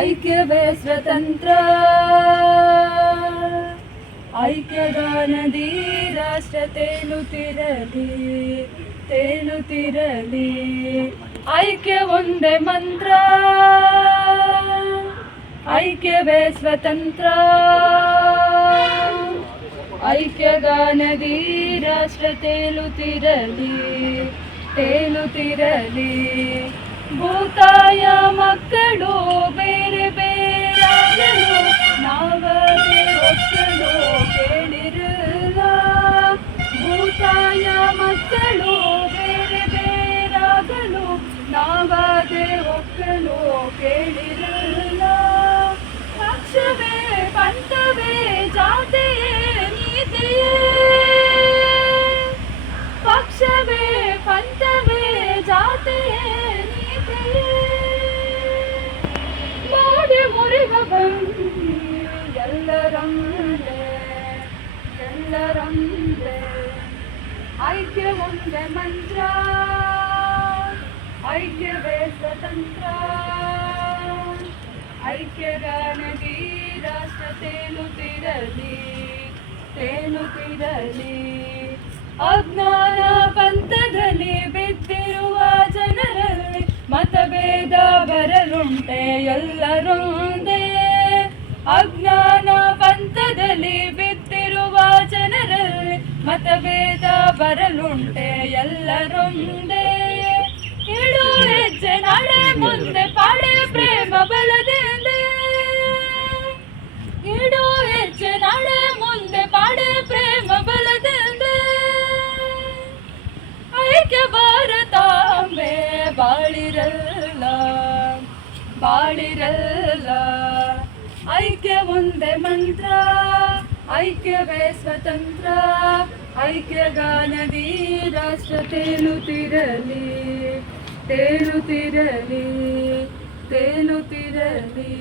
ಐಕ್ಯವೇ ಸ್ವತಂತ್ರ, ಐಕ್ಯಗಾನದಿ ರಾಷ್ಟ್ರ ತೇಲುತ್ತಿರಲಿ, ತೇಲುತ್ತಿರಲಿ. ಐಕ್ಯ ಒಂದೇ ಮಂತ್ರ, ಐಕ್ಯವೇ ಸ್ವತಂತ್ರ, ಐಕ್ಯಗಾನದಿ ರಾಷ್ಟ್ರ ತೇಲುತ್ತಿರಲಿ, ತೇಲುತ್ತಿರಲಿ. ಭೂತಾಯ ಮಕ್ಕಳು ಬೇರೆ ಬೇರಾಗಲು ನಾವೇ ಒಕ್ಕಲು ಕೇಳಿರಲ್ಲ. ಭೂತಾಯ ಮಕ್ಕಳು ಬೇರೆ ಬೇರಾಗಲು ನಾವೇ ಒಕ್ಕಲು ಕೇಳಿರಲ್ಲ. ಪಕ್ಷವೇ ಪಂಥವೇ ಜಾತಿಯೇ ನೀತಿಯೇ, ಪಕ್ಷವೇ ಪಂಥವೇ ಜಾತಿಯೇ ನೀತಿಯೇ. ಮಾಡಿ ಮುರಿವ ಬಂದಿ ಎಲ್ಲರಂದೇ, ಎಲ್ಲರಂದೇ. ಐಕ್ಯ ಒಂದೇ ಮಂತ್ರ, ಐಕ್ಯವೇ ಸ್ವತಂತ್ರ, ಐಕ್ಯಗಾನದಿ ರಾಷ್ಟ್ರ ತೇಲುತ್ತಿರಲಿ, ತೇಲುತ್ತಿರಲಿ. ಅಜ್ಞಾನ ಪಂಥದಲ್ಲಿ ಬಿದ್ದಿರುವ ಜನರಲ್ಲಿ ಮತಭೇದ ಬರಲುಂಟೆ ಎಲ್ಲರೊಂದೇ. ಅಜ್ಞಾನ ಪಂಥದಲ್ಲಿ ಬಿದ್ದಿರುವ ಜನರಲ್ಲಿ ಮತಭೇದ ಬರಲುಂಟೆ ಎಲ್ಲರೊಂದೇ. ಇಡು ಹೆಜ್ಜೆ ನಡೆ ಮುಂದೆ ಪಾಡೆ ಪ್ರೇಮ ಬಲದಿಂದೆ, ಇಡು ಹೆಜ್ಜೆ ನಡೆ ಮುಂದೆ ಪಾಡೆ ಪ್ರೇಮ ಬಲದಿಂದೆ. ಐಕ್ಯ ಭಾರತಾಂಬೆ ಬಾಳಿರಲ್ಲ, ಬಾಳಿರಲ್ಲ. ಐಕ್ಯ ಒಂದೇ ಮಂತ್ರ, ಐಕ್ಯವೇ ಸ್ವತಂತ್ರ, ಐಕ್ಯಗಾನದಿ ರಾಷ್ಟ್ರ ತೇಲುತ್ತಿರಲಿ, ತೇಲುತ್ತಿರಲಿ, ತೇಲುತ್ತಿರಲಿ.